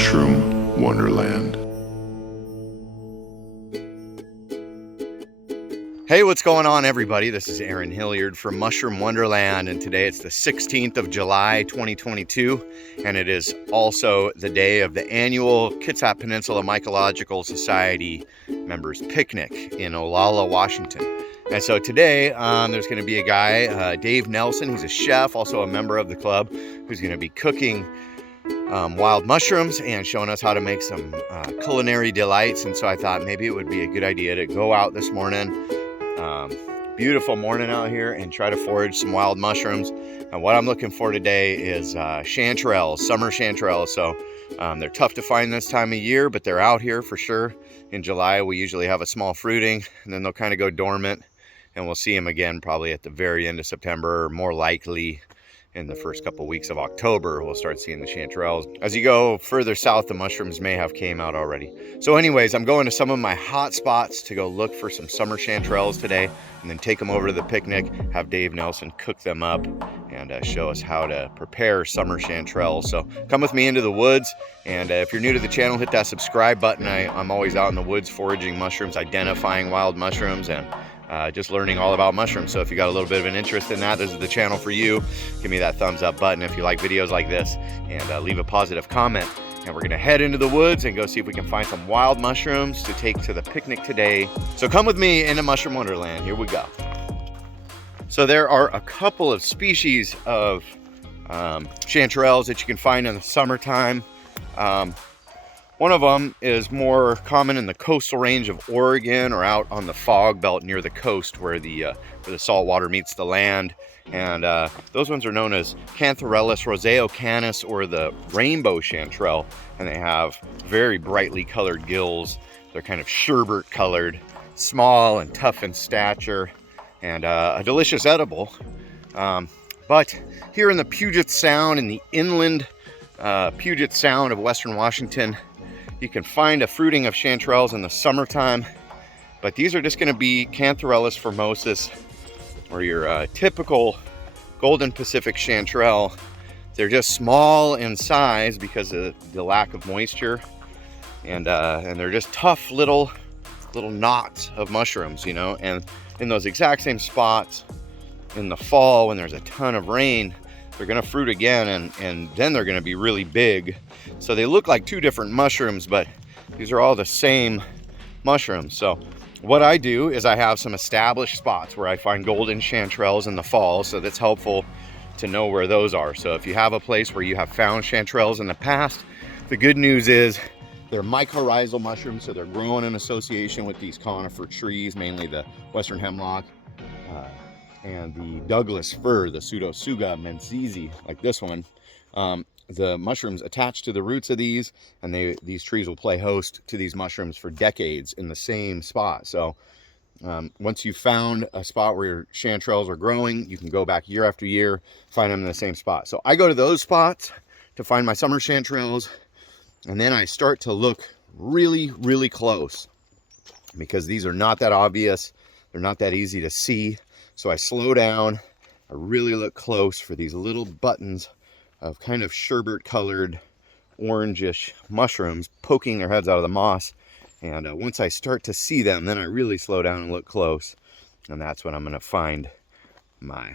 Mushroom Wonderland. Hey, what's going on, everybody? This is Aaron Hilliard from Mushroom Wonderland, and today it's the 16th of July 2022, and it is also the day of the annual Kitsap Peninsula Mycological Society members picnic in Olalla, Washington. And so today there's going to be a guy, Dave Nelson, who's a chef, also a member of the club, who's going to be cooking wild mushrooms and showing us how to make some culinary delights. And so I thought maybe it would be a good idea to go out this morning. Beautiful morning out here, and try to forage some wild mushrooms. And what I'm looking for today is chanterelles, summer chanterelles. So they're tough to find this time of year, but they're out here for sure. In July we usually have a small fruiting, and then they'll kind of go dormant, and we'll see them again probably at the very end of September, or more likely in the first couple weeks of October. We'll start seeing the chanterelles. As you go further south, the mushrooms may have came out already. So anyways, I'm going to some of my hot spots to go look for some summer chanterelles today, and then take them over to the picnic, have Dave Nelson cook them up, and show us how to prepare summer chanterelles. So come with me into the woods, and if you're new to the channel, hit that subscribe button. I'm always out in the woods foraging mushrooms, identifying wild mushrooms, and just learning all about mushrooms. So if you got a little bit of an interest in that, this is the channel for you. Give me that thumbs up button if you like videos like this, and leave a positive comment. And we're gonna head into the woods and go see if we can find some wild mushrooms to take to the picnic today. So come with me into Mushroom Wonderland. Here we go. So there are a couple of species of chanterelles that you can find in the summertime. One of them is more common in the coastal range of Oregon, or out on the fog belt near the coast where the salt water meets the land. And those ones are known as Cantharellus roseocanis, or the rainbow chanterelle. And they have very brightly colored gills. They're kind of sherbet colored, small and tough in stature, and a delicious edible. But here in the Puget Sound, in the inland Puget Sound of Western Washington, you can find a fruiting of chanterelles in the summertime, but these are just going to be Cantharellus formosus, or your typical golden Pacific chanterelle. They're just small in size because of the lack of moisture, and they're just tough little knots of mushrooms, you know. And in those exact same spots in the fall, when there's a ton of rain, they're gonna fruit again, and then they're gonna be really big. So they look like two different mushrooms, but these are all the same mushrooms. So what I do is I have some established spots where I find golden chanterelles in the fall, so that's helpful to know where those are. So if you have a place where you have found chanterelles in the past, the good news is they're mycorrhizal mushrooms, so they're growing in association with these conifer trees, mainly the western hemlock, and the Douglas fir, the Pseudotsuga menzies, like this one. The mushrooms attach to the roots of these, and these trees will play host to these mushrooms for decades in the same spot. So once you've found a spot where your chanterelles are growing, you can go back year after year, find them in the same spot. So I go to those spots to find my summer chanterelles, and then I start to look really, really close, because these are not that obvious. They're not that easy to see. So I slow down, I really look close for these little buttons of kind of sherbet colored orangish mushrooms poking their heads out of the moss. And once I start to see them, then I really slow down and look close. And that's when I'm gonna find my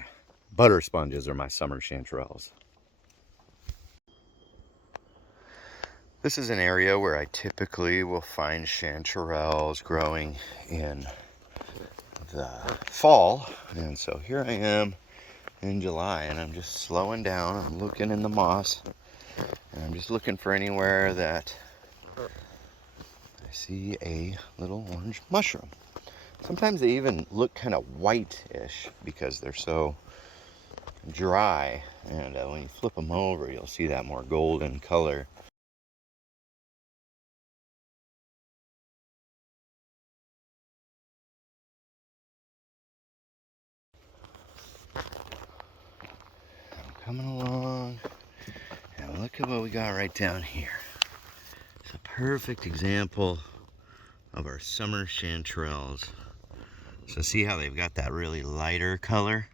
butter sponges, or my summer chanterelles. This is an area where I typically will find chanterelles growing in the fall, and so here I am in July, and I'm just slowing down. I'm looking in the moss, and I'm just looking for anywhere that I see a little orange mushroom. Sometimes they even look kind of white-ish because they're so dry, and when you flip them over, you'll see that more golden color. Coming along, and look at what we got right down here. It's a perfect example of our summer chanterelles. So see how they've got that really lighter color?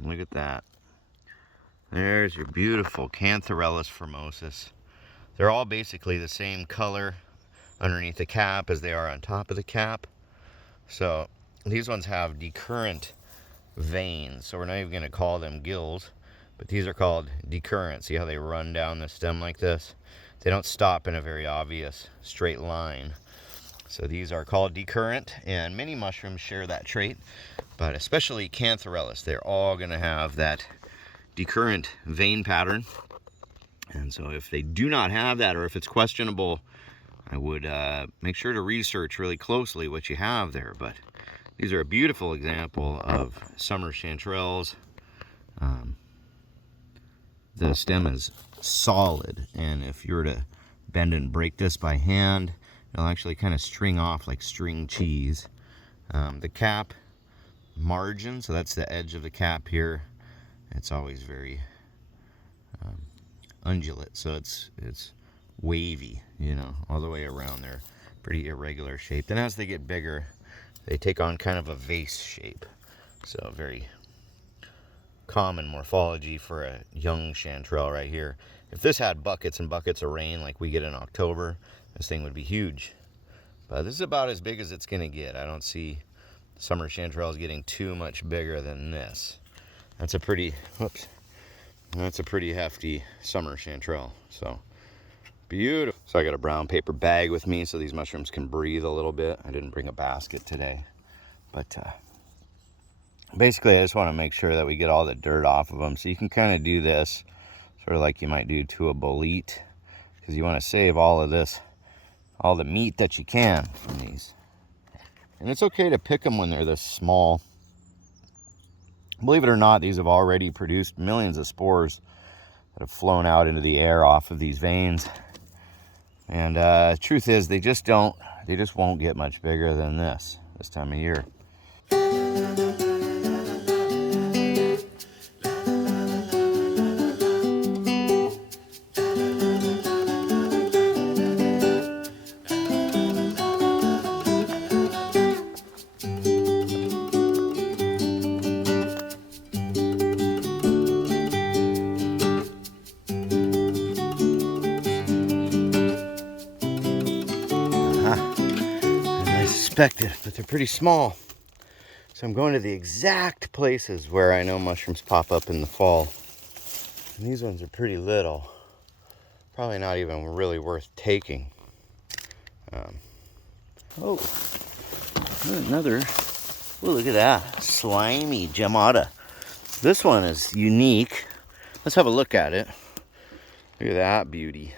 Look at that. There's your beautiful Cantharellus formosus. They're all basically the same color underneath the cap as they are on top of the cap. So these ones have decurrent veins, so we're not even going to call them gills, but these are called decurrent. See how they run down the stem like this? They don't stop in a very obvious straight line. So these are called decurrent, and many mushrooms share that trait, but especially Chanterelles, they're all going to have that decurrent vein pattern. And so if they do not have that, or if it's questionable, I would make sure to research really closely what you have there. But these are a beautiful example of summer chanterelles. The stem is solid, and if you were to bend and break this by hand, it'll actually kind of string off like string cheese. The cap margin, so that's the edge of the cap here, it's always very undulate, so it's wavy, you know, all the way around. They're pretty irregular shaped, and as they get bigger, they take on kind of a vase shape. So very common morphology for a young chanterelle right here. If this had buckets and buckets of rain like we get in October, this thing would be huge. But this is about as big as it's going to get. I don't see summer chanterelles getting too much bigger than this. That's a pretty, that's a pretty hefty summer chanterelle. So beautiful. So I got a brown paper bag with me so these mushrooms can breathe a little bit. I didn't bring a basket today, but basically I just want to make sure that we get all the dirt off of them. So you can kind of do this sort of like you might do to a bolete, because you want to save all of this, all the meat that you can from these. And it's okay to pick them when they're this small. Believe it or not, these have already produced millions of spores that have flown out into the air off of these veins. And truth is, they just won't get much bigger than this time of year. But they're pretty small, so I'm going to the exact places where I know mushrooms pop up in the fall. And these ones are pretty little, probably not even really worth taking. Oh, another, oh, look at that, slimy gemmata. This one is unique. Let's have a look at it. Look at that beauty.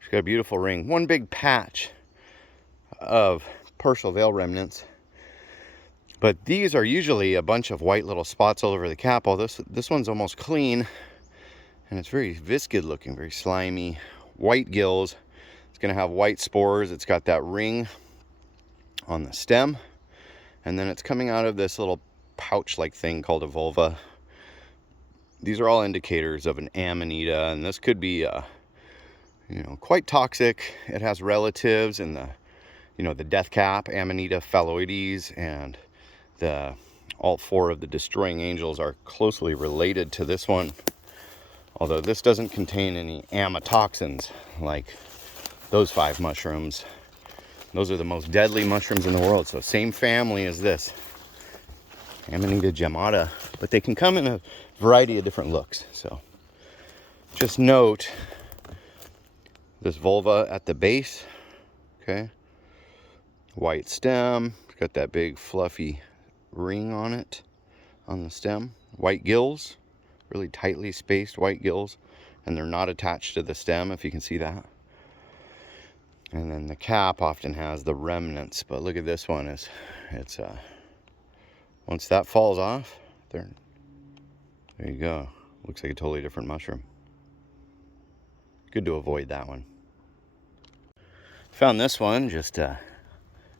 She's got a beautiful ring, one big patch of partial veil remnants, but these are usually a bunch of white little spots all over the cap. All this one's almost clean, and it's very viscid looking, very slimy. White gills. It's going to have white spores. It's got that ring on the stem, and then it's coming out of this little pouch like thing called a vulva. These are all indicators of an Amanita, and this could be quite toxic. It has relatives in the the death cap, Amanita phalloides, and all four of the destroying angels are closely related to this one. Although this doesn't contain any amatoxins like those 5 mushrooms. Those are the most deadly mushrooms in the world. So same family as this, Amanita gemmata, but they can come in a variety of different looks. So just note this vulva at the base, okay? White stem, it's got that big fluffy ring on it, on the stem. White gills, really tightly spaced white gills, and they're not attached to the stem, if you can see that. And then the cap often has the remnants, but look at this one. It's once that falls off, there you go. Looks like a totally different mushroom. Good to avoid that one. Found this one just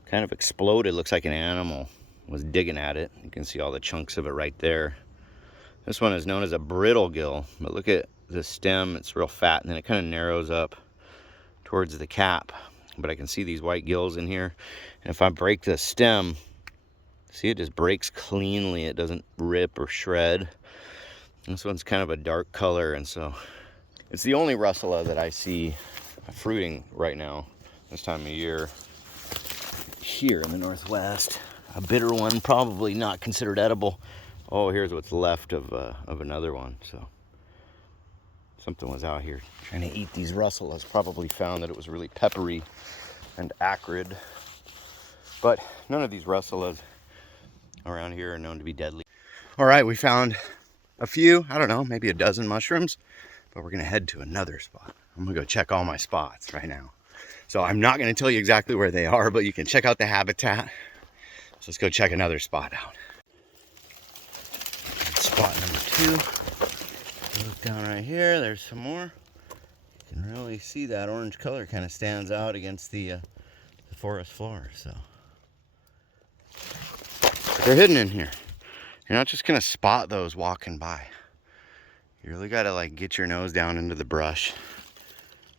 kind of exploded. Looks like an animal was digging at it. You can see all the chunks of it right there. This one is known as a brittle gill, but look at the stem. It's real fat, and then it kind of narrows up towards the cap. But I can see these white gills in here, and if I break the stem, see, it just breaks cleanly. It doesn't rip or shred. This one's kind of a dark color, and so It's the only Russula that I see fruiting right now, this time of year, here in the Northwest. A bitter one, probably not considered edible. Oh, here's what's left of another one. So something was out here trying to eat these Russulas. Probably found that it was really peppery and acrid. But none of these Russulas around here are known to be deadly. All right, we found a few, I don't know, maybe a dozen mushrooms, but we're gonna head to another spot. I'm gonna go check all my spots right now. So I'm not gonna tell you exactly where they are, but you can check out the habitat. So let's go check another spot out. Spot number 2. Look down right here, there's some more. You can really see that orange color kind of stands out against the forest floor, so. They're hidden in here. You're not just gonna spot those walking by. You really gotta like get your nose down into the brush.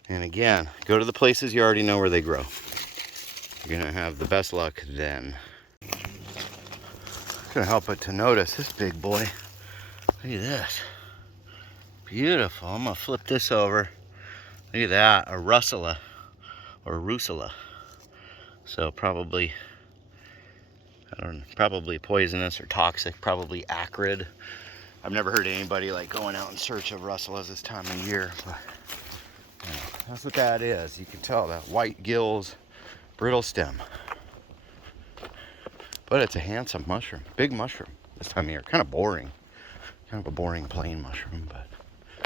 And again, go to the places you already know where they grow. You're gonna have the best luck then. Couldn't help but to notice this big boy. Look at this. Beautiful. I'm gonna flip this over. Look at that, a Russula or Russula. So probably, I don't know, probably poisonous or toxic, probably acrid. I've never heard of anybody like going out in search of Russulas this time of year, but you know, that's what that is. You can tell that white gills, brittle stem. But it's a handsome mushroom, big mushroom this time of year. Kind of boring, kind of a boring plain mushroom, but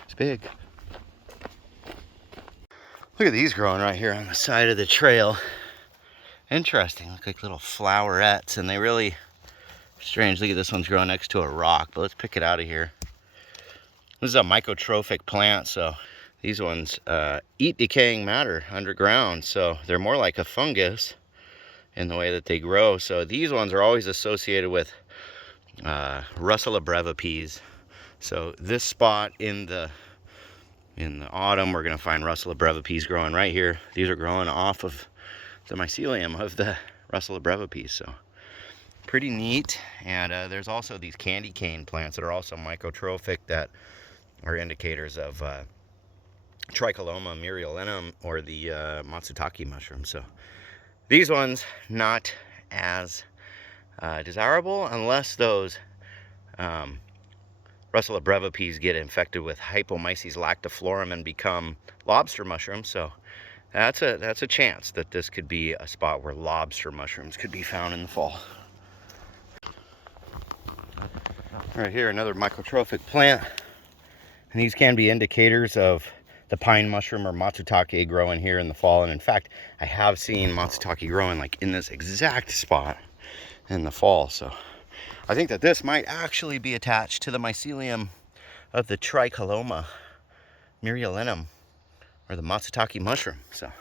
it's big. Look at these growing right here on the side of the trail. Interesting, look like little flowerets, and they really strange. Look at this one's growing next to a rock, but let's pick it out of here. This is a mycotrophic plant, so these ones eat decaying matter underground, so they're more like a fungus in the way that they grow. So these ones are always associated with Russula brevipes. So this spot in the autumn, we're gonna find Russula brevipes growing right here. These are growing off of the mycelium of the Russula brevipes, so pretty neat. And there's also these candy cane plants that are also mycotrophic that are indicators of Trichiloma murullenum or the matsutake mushroom. So these ones not as desirable unless those Russula brevipes get infected with Hypomyces lactiflorum and become lobster mushrooms. So that's a chance that this could be a spot where lobster mushrooms could be found in the fall. Right here, another mycotrophic plant, and these can be indicators of the pine mushroom or matsutake growing here in the fall. And in fact, I have seen matsutake growing like in this exact spot in the fall. So I think that this might actually be attached to the mycelium of the Trichiloma murullenum or the matsutake mushroom. So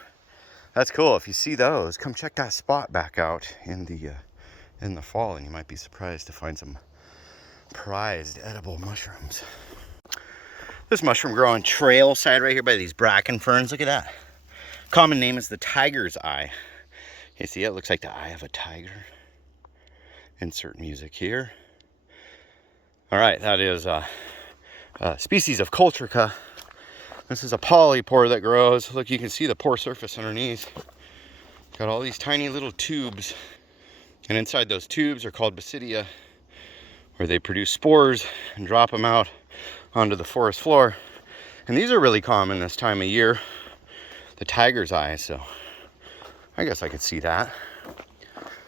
that's cool. If you see those, come check that spot back out in the fall, and you might be surprised to find some prized edible mushrooms. This mushroom growing trail side right here by these bracken ferns. Look at that. Common name is the tiger's eye. You see it looks like the eye of a tiger. Insert music here. All right, that is a species of Coltrica. This is a polypore that grows. Look, you can see the pore surface underneath. Got all these tiny little tubes, and inside those tubes are called basidia, where they produce spores and drop them out onto the forest floor. And these are really common this time of year, the tiger's eye. So I guess I could see that.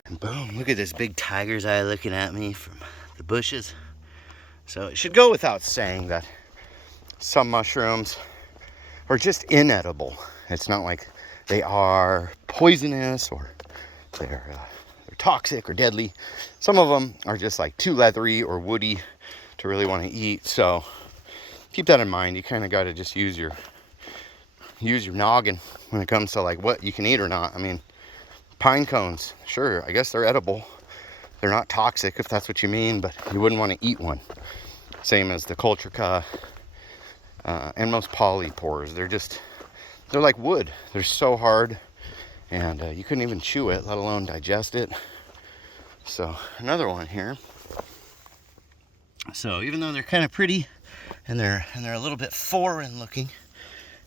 And boom, look at this big tiger's eye looking at me from the bushes. So it should go without saying that some mushrooms are just inedible. It's not like they are poisonous or they're toxic or deadly. Some of them are just like too leathery or woody to really want to eat. So keep that in mind. You kind of got to just use your noggin when it comes to like what you can eat or not. I mean, pine cones, sure, I guess they're edible. They're not toxic if that's what you mean, but you wouldn't want to eat one. Same as the Coltrica and most polypores. They're like wood. They're so hard, and you couldn't even chew it, let alone digest it. So another one here. So even though they're kind of pretty and they're a little bit foreign looking,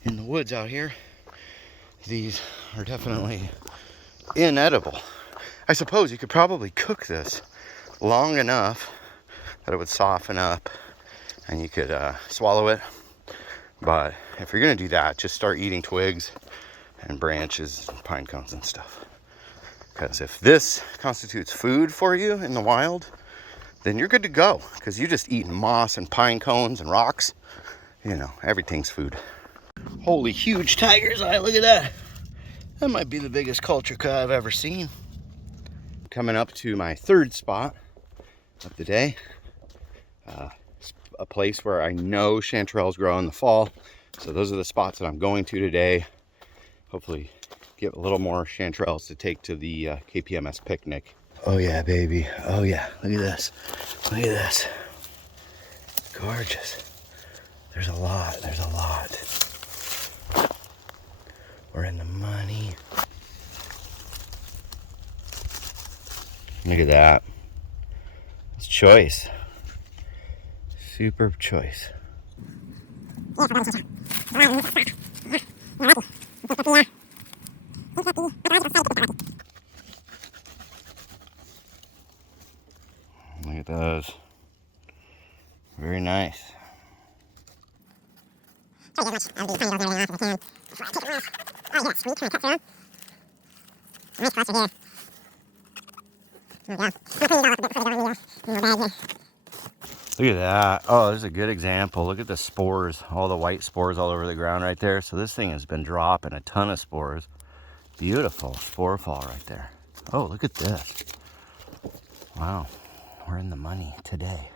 in the woods out here, these are definitely inedible. I suppose you could probably cook this long enough that it would soften up and you could swallow it. But if you're gonna do that, just start eating twigs and branches and pine cones and stuff. Because if this constitutes food for you in the wild, then you're good to go. Because you're just eating moss and pine cones and rocks. You know, everything's food. Holy huge tiger's eye, look at that. That might be the biggest Coltrica I've ever seen. Coming up to my third spot of the day. A place where I know chanterelles grow in the fall. So those are the spots that I'm going to today. Hopefully get a little more chanterelles to take to the KPMS picnic. Oh yeah, baby. Oh yeah, look at this. Look at this. Gorgeous. There's a lot, there's a lot. We're in the money. Look at that. It's choice. Superb choice. Look at those. Very nice. Look at that. Oh, there's a good example. Look at the spores, all the white spores all over the ground right there. So this thing has been dropping a ton of spores. Beautiful spore fall right there. Oh, look at this. Wow, we're in the money today.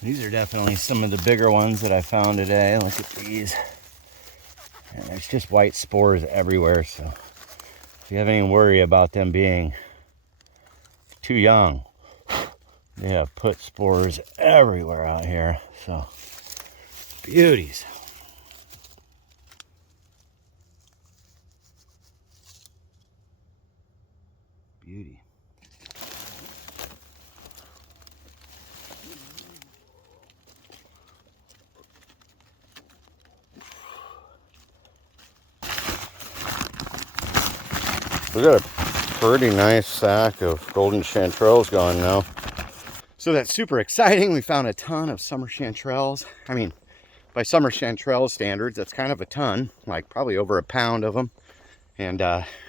These are definitely some of the bigger ones that I found today. Look at these. And there's just white spores everywhere. So if you have any worry about them being too young, they have put spores everywhere out here. So beauties. Beauty. We got a pretty nice sack of golden chanterelles going now. So that's super exciting. We found a ton of summer chanterelles. I mean, by summer chanterelle standards, that's kind of a ton, like probably over a pound of them. And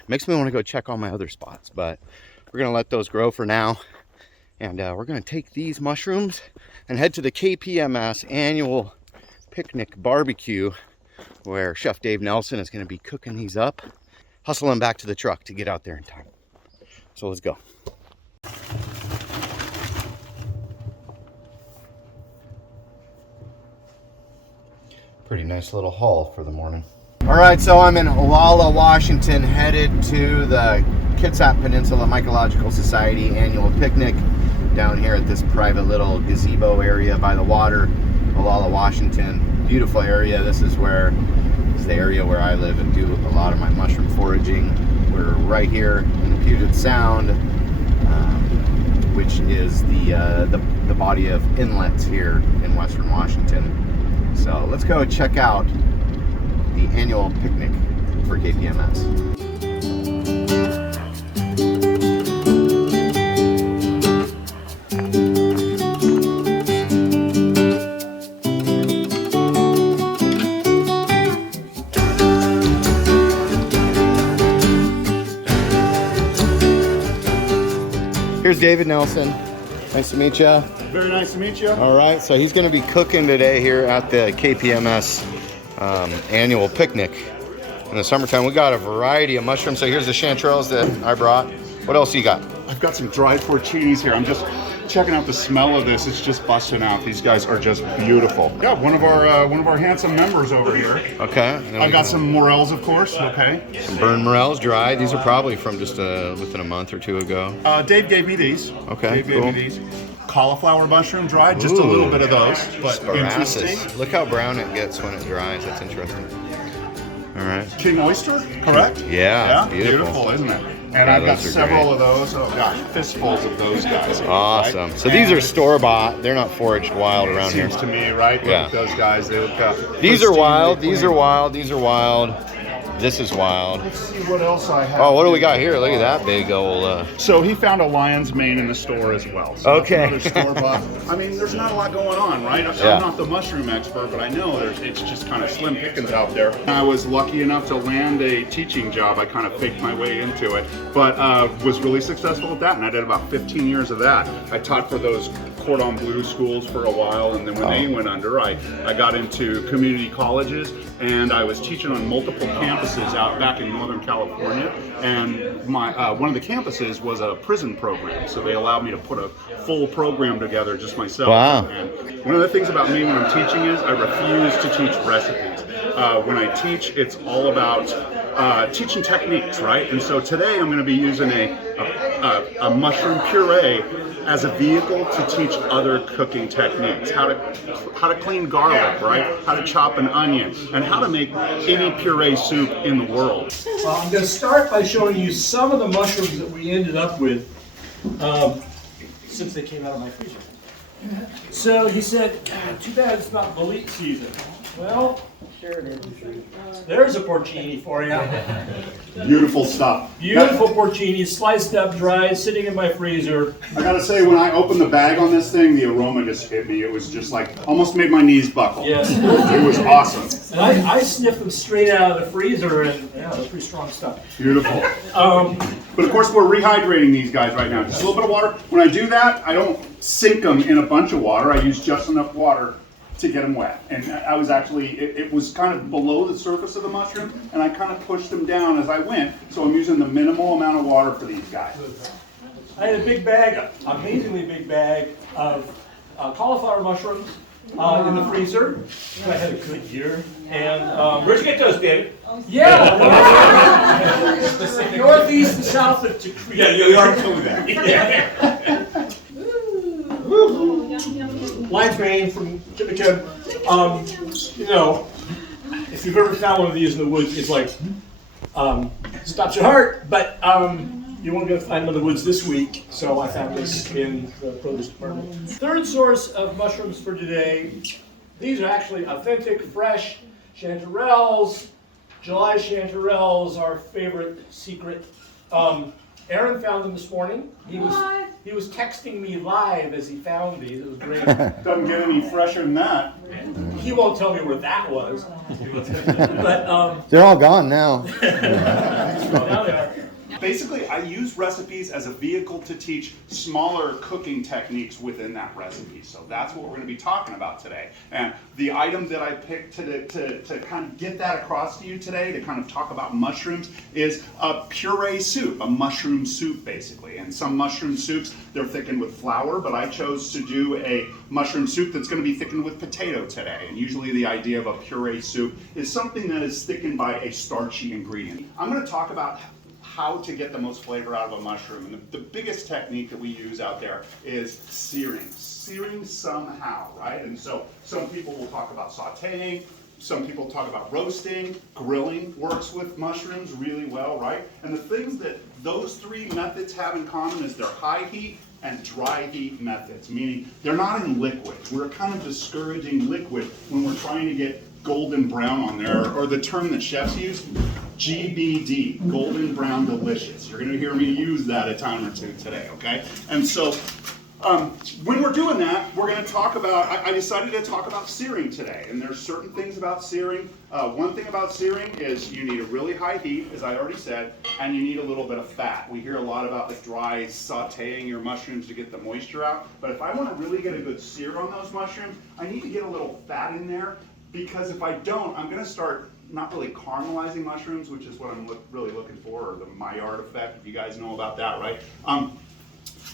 makes me want to go check all my other spots, but we're gonna let those grow for now. And we're gonna take these mushrooms and head to the KPMS annual picnic barbecue where Chef Dave Nelson is gonna be cooking these up. Hustle them back to the truck to get out there in time. So let's go. Pretty nice little haul for the morning. All right, so I'm in Olalla, Washington, headed to the Kitsap Peninsula Mycological Society annual picnic down here at this private little gazebo area by the water, Olalla, Washington. Beautiful area. This is the area where I live and do a lot of my mushroom foraging. We're right here in the Puget Sound, which is the body of inlets here in Western Washington. So let's go check out the annual picnic for KPMS. Here's David Nelson. Nice to meet you. Very nice to meet you. All right, so he's going to be cooking today here at the KPMS annual picnic in the summertime. We got a variety of mushrooms. So here's the chanterelles that I brought. What else you got? I've got some dried porcinis here. I'm just checking out the smell of this. It's just busting out. These guys are just beautiful. Yeah, one of our handsome members over here. Okay. I've got some morels, of course. Okay. Some burned morels, dried. These are probably from just within a month or two ago. Dave gave me these. Okay, Dave gave cool. me these. cauliflower mushroom dried, just a little bit of those, but interesting. Spirosis. Look how brown it gets when it dries. That's interesting. All right. King oyster, correct? Yeah, beautiful, isn't it? And Yeah, I've got those are several great. of those. Oh gosh, fistfuls of those guys. Awesome. Right? So these are store-bought. They're not foraged wild around here. Seems to me, right? Yeah. Look at those guys. They look These are pristinely wild. These are clean. wild. These are wild. This is wild. Let's see what else I have. Oh, what do we got here? Look at that big old. So he found a lion's mane in the store as well. So Okay. that's another store-bought. I mean, there's not a lot going on, right? Yeah. I'm not the mushroom expert, but I know it's just kind of slim pickings out there. I was lucky enough to land a teaching job. I kind of faked my way into it, but was really successful at that, and I did about 15 years of that. I taught for those cordon bleu schools for a while, and then when they went under, I got into community colleges, and I was teaching on multiple campuses out back in Northern California, and my one of the campuses was a prison program, so they allowed me to put a full program together just myself. Wow. And one of the things about me when I'm teaching is I refuse to teach recipes. When I teach, it's all about teaching techniques, right? And so today I'm going to be using a mushroom puree as a vehicle to teach other cooking techniques. How to clean garlic, right? How to chop an onion, and how to make any puree soup in the world. I'm going to start by showing you some of the mushrooms that we ended up with since they came out of my freezer. So he said, too bad it's not bolete season. Well, here it is. There's a porcini for you. Beautiful stuff. Beautiful porcini, sliced up, dried, sitting in my freezer. I gotta say, when I opened the bag on this thing, the aroma just hit me. It was just like, almost made my knees buckle. Yes. It was awesome. And I sniffed them straight out of the freezer, and yeah, they're pretty strong stuff. Beautiful. But of course, we're rehydrating these guys right now. Just a little bit of water. When I do that, I don't sink them in a bunch of water. I use just enough water to get them wet. And I was actually, it was kind of below the surface of the mushroom, and I kind of pushed them down as I went. So I'm using the minimal amount of water for these guys. I had a big bag, an amazingly big bag of cauliflower mushrooms in the freezer. I had a good year. And Where'd you get those, David? yeah, northeast and south of Tacrete. Yeah, you already told me that. Yeah. Lion's mane from Chimichim. You know, if you've ever found one of these in the woods, it's like stops your heart. But you won't be able to find them in the woods this week, so I found this in the produce department. Third source of mushrooms for today. These are actually authentic, fresh chanterelles. July chanterelles, our favorite secret. Aaron found them this morning. He was texting me live as he found these. It was great. Doesn't get any fresher than that. He won't tell me where that was. But They're all gone now. now they are. Basically, I use recipes as a vehicle to teach smaller cooking techniques within that recipe. So that's what we're going to be talking about today. And the item that I picked to kind of get that across to you today, to kind of talk about mushrooms, is a puree soup, a mushroom soup basically. And some mushroom soups, they're thickened with flour, but I chose to do a mushroom soup that's going to be thickened with potato today. And usually the idea of a puree soup is something that is thickened by a starchy ingredient. I'm going to talk about how to get the most flavor out of a mushroom. And the biggest technique that we use out there is searing. Searing somehow, right? And so some people will talk about sauteing, some people talk about roasting, grilling works with mushrooms really well, right? And the things that those three methods have in common is they're high heat and dry heat methods, meaning they're not in liquid. We're kind of discouraging liquid when we're trying to get golden brown on there, or the term that chefs use, GBD, golden brown delicious. You're going to hear me use that a time or two today, okay? And so when we're doing that, we're going to talk about, I decided to talk about searing today, and there's certain things about searing. One thing about searing is you need a really high heat, as I already said, and you need a little bit of fat. We hear a lot about the dry sauteing your mushrooms to get the moisture out, but if I want to really get a good sear on those mushrooms, I need to get a little fat in there, because if I don't, I'm going to start not really caramelizing mushrooms, which is what I'm really looking for, or the Maillard effect, if you guys know about that, right?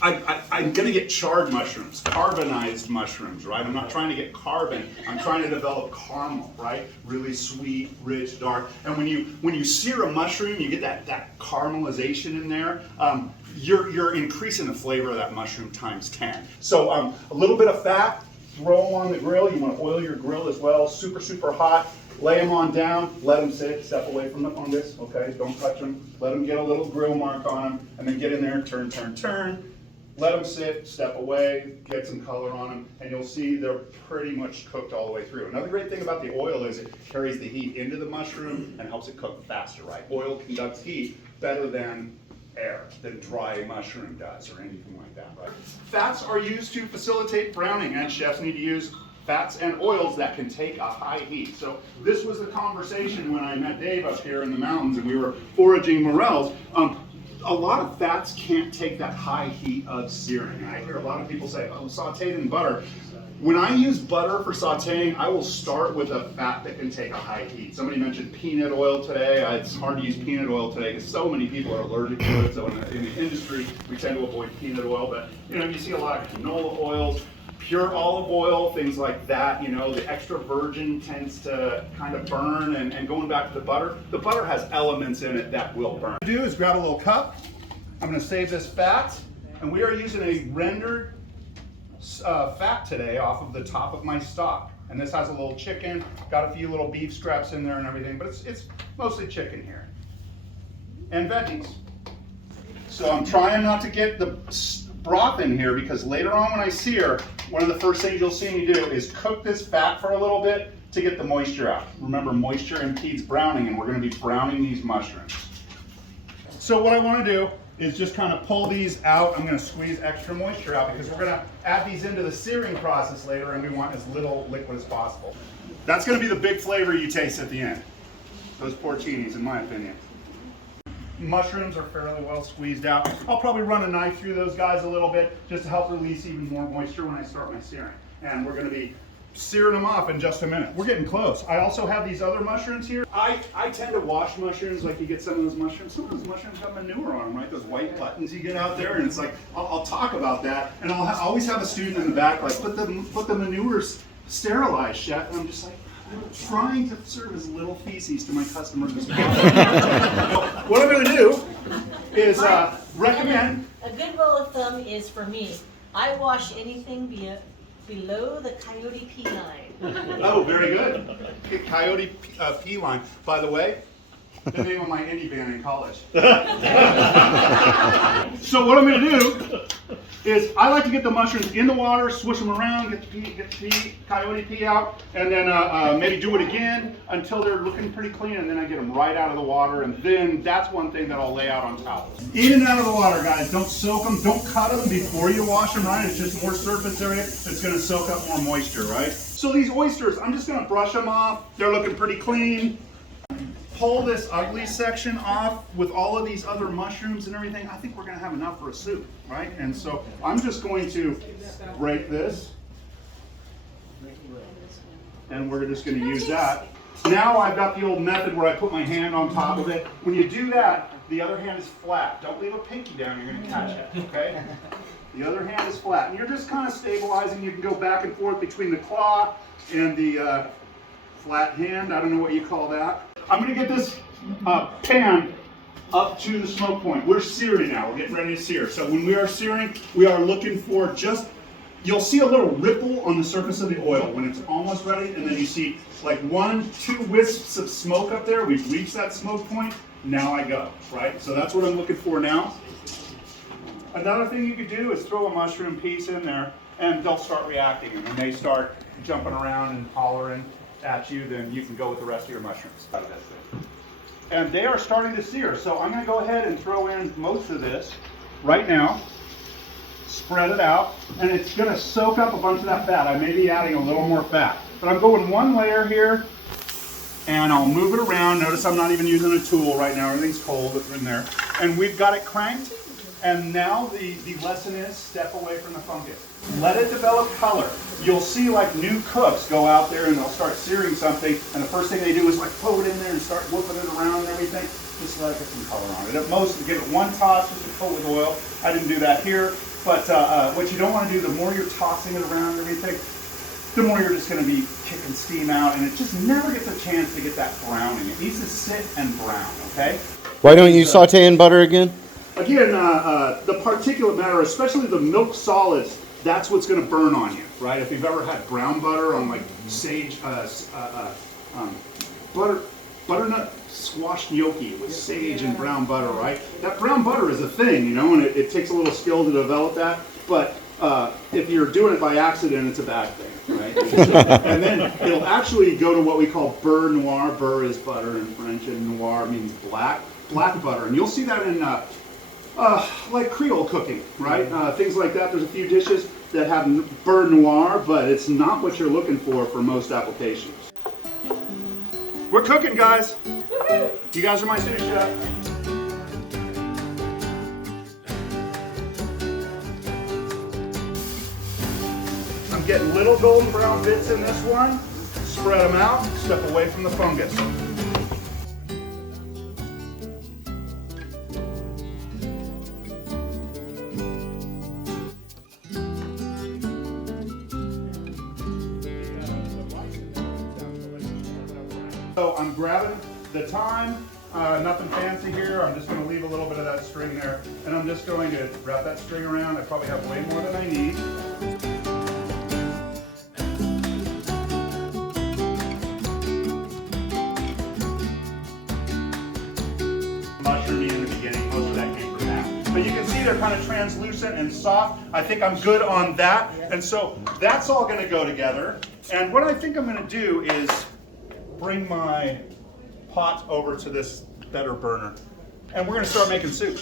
I'm gonna get charred mushrooms, carbonized mushrooms, right? I'm not trying to get carbon, I'm trying to develop caramel, right? Really sweet, rich, dark. And when you sear a mushroom, you get that caramelization in there. You're increasing the flavor of that mushroom times 10. So a little bit of fat, throw them on the grill. You want to oil your grill as well, super, super hot. Lay them on down, let them sit, step away from the fungus, okay? Don't touch them. Let them get a little grill mark on them, and then get in there, turn, turn, turn. Let them sit, step away, get some color on them, and you'll see they're pretty much cooked all the way through. Another great thing about the oil is it carries the heat into the mushroom and helps it cook faster, right? Oil conducts heat better than air, than dry mushroom does, or anything like that, right? Fats are used to facilitate browning, and chefs need to use fats and oils that can take a high heat. So this was the conversation when I met Dave up here in the mountains and we were foraging morels. A lot of fats can't take that high heat of searing. I hear a lot of people say, oh, sauteed in butter. When I use butter for sauteing, I will start with a fat that can take a high heat. Somebody mentioned peanut oil today. It's hard to use peanut oil today because so many people are allergic to it. So in the industry, we tend to avoid peanut oil. But you see a lot of canola oils, pure olive oil, things like that. The extra virgin tends to kind of burn, and going back to the butter has elements in it that will burn. What I'm going to do is grab a little cup. I'm going to save this fat, and we are using a rendered fat today off of the top of my stock. And this has a little chicken, got a few little beef scraps in there and everything, but it's mostly chicken here. And veggies. So I'm trying not to get the broth in here because later on when I sear, one of the first things you'll see me do is cook this fat for a little bit to get the moisture out. Remember, moisture impedes browning, and we're going to be browning these mushrooms. So what I want to do is just kind of pull these out. I'm going to squeeze extra moisture out because we're going to add these into the searing process later, and we want as little liquid as possible. That's going to be the big flavor you taste at the end. Those porcinis, in my opinion. Mushrooms are fairly well squeezed out. I'll probably run a knife through those guys a little bit just to help release even more moisture when I start my searing. And we're going to be searing them off in just a minute. We're getting close. I also have these other mushrooms here. I tend to wash mushrooms like you get some of those mushrooms. Some of those mushrooms have manure on them, right? Those white buttons you get out there, and it's like, I'll talk about that. And I'll always have a student in the back like, put the manures sterilized, chef. And I'm just like, I'm trying to serve as little feces to my customers as possible. What I'm going to do is recommend. A good rule of thumb is for me, I wash anything below the coyote pea line. Oh, very good. Coyote pea line. By the way, the name of my indie band in college. So what I'm going to do is I like to get the mushrooms in the water, swish them around, get the coyote pea out, and then maybe do it again until they're looking pretty clean, and then I get them right out of the water, and then that's one thing that I'll lay out on towels. In and out of the water, guys. Don't soak them, don't cut them before you wash them, right? It's just more surface area that's going to soak up more moisture, right? So these oysters, I'm just going to brush them off. They're looking pretty clean. Pull this ugly section off with all of these other mushrooms and everything. I think we're going to have enough for a soup, right? And so I'm just going to break this, and we're just going to use that. Now I've got the old method where I put my hand on top of it. When you do that, the other hand is flat. Don't leave a pinky down, you're going to catch it, okay? The other hand is flat, and you're just kind of stabilizing. You can go back and forth between the claw and the flat hand. I don't know what you call that. I'm going to get this pan up to the smoke point. We're searing now. We're getting ready to sear. So when we are searing, we are looking for just, you'll see a little ripple on the surface of the oil when it's almost ready, and then you see like 1-2 wisps of smoke up there. We've reached that smoke point. Now I go, right? So that's what I'm looking for now. Another thing you could do is throw a mushroom piece in there, and they'll start reacting. And when they start jumping around and hollering at you, then you can go with the rest of your mushrooms. And they are starting to sear, so I'm going to go ahead and throw in most of this right now, spread it out, and it's going to soak up a bunch of that fat. I may be adding a little more fat, but I'm going one layer here, and I'll move it around. Notice I'm not even using a tool right now. Everything's cold in there, and we've got it cranked. And now the lesson is step away from the fungus. Let it develop color. You'll see like new cooks go out there and they'll start searing something, and the first thing they do is like throw it in there and start whooping it around and everything. Just let it get some color on it. At most, give it one toss, just to coat with oil. I didn't do that here. But what you don't want to do, the more you're tossing it around and everything, the more you're just going to be kicking steam out, and it just never gets a chance to get that browning. It needs to sit and brown, okay? Why don't you saute in butter again? Again, the particulate matter, especially the milk solids, that's what's going to burn on you, right? If you've ever had brown butter on like sage, butternut squash gnocchi with sage and brown butter, right? That brown butter is a thing, you know, and it takes a little skill to develop that. But if you're doing it by accident, it's a bad thing, right? And then it'll actually go to what we call beurre noir. Beurre is butter in French, and noir means black butter. And you'll see that in like Creole cooking, right? Things like that. There's a few dishes that have beurre noir, but it's not what you're looking for most applications. We're cooking, guys. You guys are my sous chef. I'm getting little golden brown bits in this one. Spread them out, step away from the fungus. So I'm grabbing the thyme, nothing fancy here. I'm just going to leave a little bit of that string there, and I'm just going to wrap that string around. I probably have way more than I need. Mushroomy in the beginning, most of that came from that. But you can see they're kind of translucent and soft. I think I'm good on that, and so that's all going to go together. And what I think I'm going to do is bring my pot over to this better burner, and we're going to start making soup.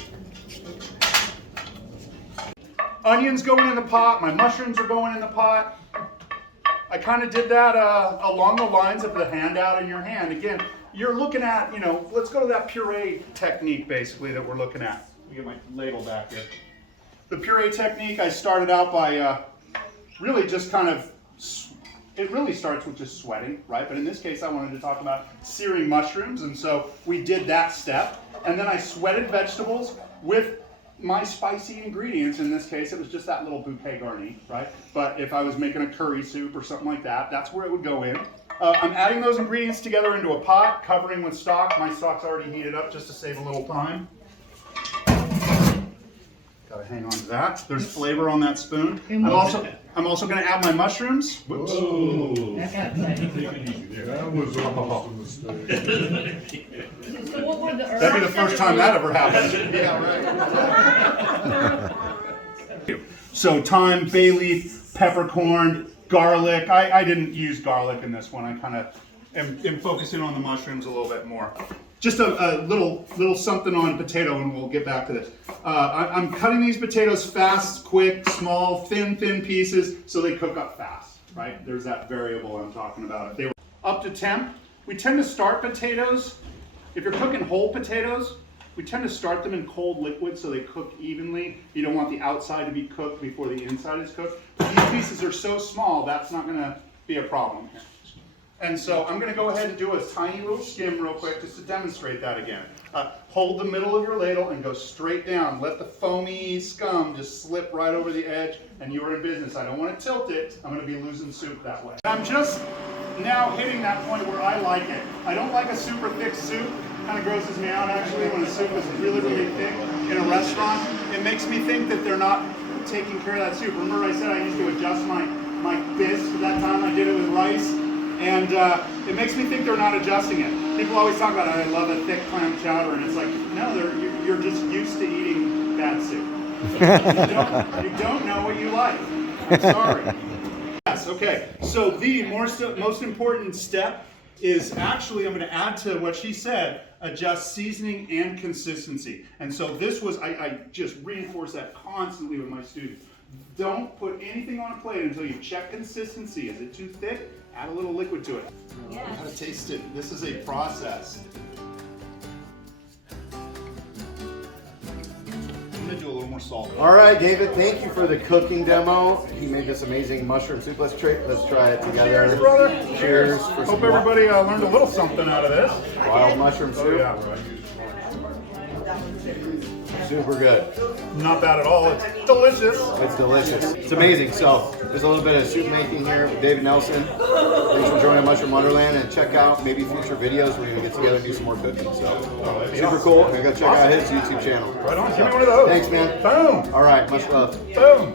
Onions going in the pot, my mushrooms are going in the pot. I kind of did that along the lines of the handout in your hand. Again, you're looking at, you know, let's go to that puree technique basically that we're looking at. Let me get my ladle back here. The puree technique, I started out by really just kind of, it really starts with just sweating, right? But in this case, I wanted to talk about searing mushrooms, and so we did that step. And then I sweated vegetables with my spicy ingredients. In this case, it was just that little bouquet garni, right? But if I was making a curry soup or something like that, that's where it would go in. I'm adding those ingredients together into a pot, covering with stock. My stock's already heated up just to save a little time. Gotta hang on to that. There's flavor on that spoon. I'm also going to add my mushrooms. Whoops. That was almost a mistake. So what were the herbs? That'd be the first time that ever happened. Yeah, right. So thyme, bay leaf, peppercorn, garlic. I didn't use garlic in this one. I kind of am focusing on the mushrooms a little bit more. Just a little something on potato, and we'll get back to this. I'm cutting these potatoes fast, quick, small, thin pieces, so they cook up fast, right? There's that variable I'm talking about. If they were up to temp, we tend to start potatoes. If you're cooking whole potatoes, we tend to start them in cold liquid so they cook evenly. You don't want the outside to be cooked before the inside is cooked. But these pieces are so small, that's not going to be a problem here. And so I'm going to go ahead and do a tiny little skim real quick just to demonstrate that again. Hold the middle of your ladle and go straight down. Let the foamy scum just slip right over the edge, and you're in business. I don't want to tilt it. I'm going to be losing soup that way. I'm just now hitting that point where I like it. I don't like a super thick soup. Kind of grosses me out actually when a soup is really thick in a restaurant. It makes me think that they're not taking care of that soup. Remember I said I used to adjust my bisque at that time. I did it with rice. And it makes me think they're not adjusting it. People always talk about, I love a thick clam chowder, and it's like, no, you're just used to eating bad soup. You don't know what you like. I'm sorry. Yes, okay. So the most important step is actually, I'm going to add to what she said, adjust seasoning and consistency. And so this was, I just reinforce that constantly with my students. Don't put anything on a plate until you check consistency. Is it too thick? Add a little liquid to it. Yeah. How to taste it. This is a process. I'm gonna do a little more salt. All right, David, thank you for the cooking demo. You made this amazing mushroom soup. Let's try it together. Cheers, brother. Cheers. For Hope some everybody learned a little something out of this. wild mushroom soup. Oh, yeah. Super good. Not bad at all. It's delicious. It's delicious. It's amazing. So there's a little bit of soup making here with David Nelson. Thanks for joining Mushroom Wonderland, and check out maybe future videos where we get together and do some more cooking. So super cool. And go check out his YouTube channel. Right on. Give me one of those. Thanks, man. Boom. All right. Much love. Boom.